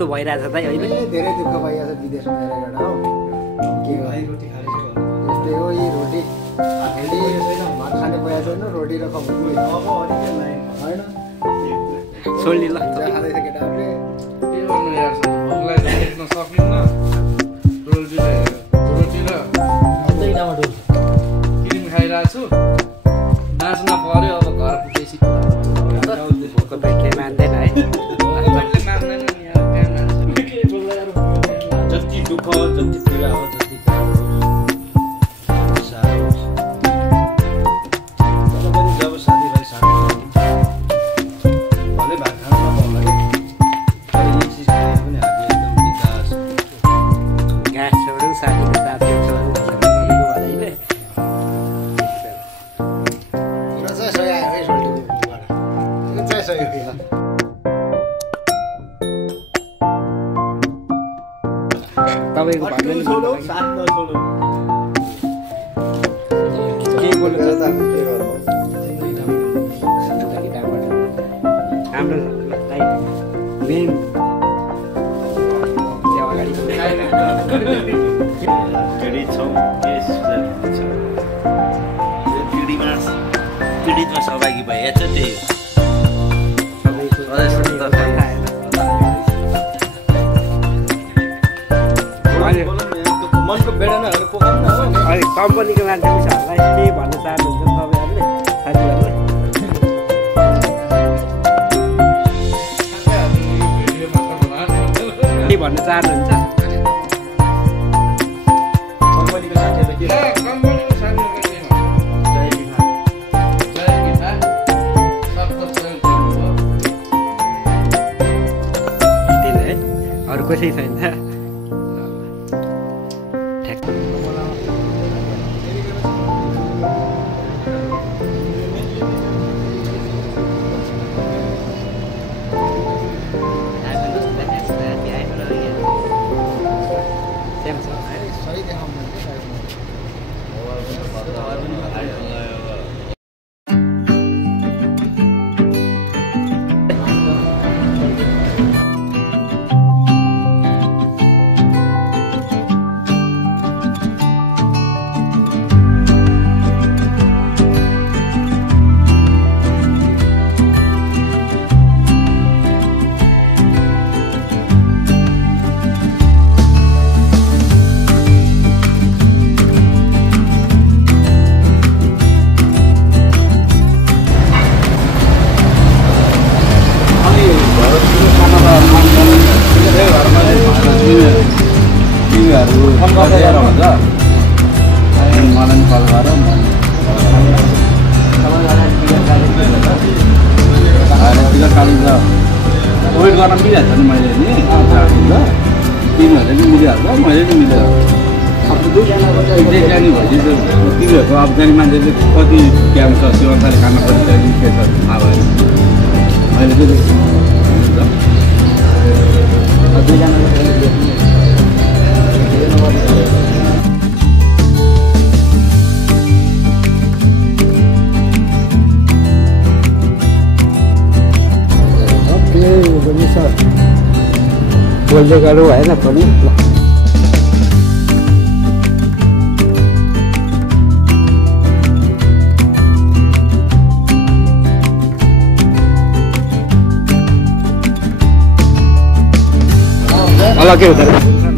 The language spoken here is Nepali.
कस्तो भइरहेछ त अहिले धेरै दुःख भइरहेछ विदेशमा हेरेर हो के भाइ रोटी खाने यस्तै हो यी रोटी भात खाने भइरहेछ छैन रोटी र खबुरी अब होइन सोल्ली ल खाँदैछ केटाहरूले के गर्नु यार भोकलाई देख्न सकिन्न रोटी र क्रिम खाइरहेको छु नाच्न पर्यो अब घर पुगेपछि भोकको पेटले मान्दैन है जति दुःख जति पीडा हो जति तर पनि जब साथीभाइ साथी भले भात खान नपाउला कि तर यो चिज खायो भने हामी एकदम विकास घाँस छोडौँ साथीको साथी छोडौँ पुरा चाहिँ सही आयो है सोल्टीबाट चाहिँ सही हो तपाईँको भन्नु नि छोडौ साथ नछोडौ के बोल्नु छ त हाम्रो मेन त्यो अगाडि पीडित छौँ के छ पीडितमा सहभागी भए त त्यही मनको बेडनाहरू पोखाउनु न अनि कम्पनीको मान्छेहरूलाई के भन्न चाहनुहुन्छ तपाईँहरूले साथीहरूले के भन्न चाहनुहुन्छ कम्पनीको साथीहरूले के है अरू कसै छैन सही देखाउनु मलाई कल गर टिकट काटिन्छ वेट गर्न मिलिहाल्छ नि मैले नि तिमीहरूले नि मिलिहाल्छ मैले नि मिलिहाल्छ जाने भइसक्यो तिमीहरूको अब जाने मान्छेले कति क्याम्प छ त्यो अनुसारले खाना कति चाहिने के छ थाहा भयो अहिले बोल्दै गरौँ होइन पनि ल के हुँदैन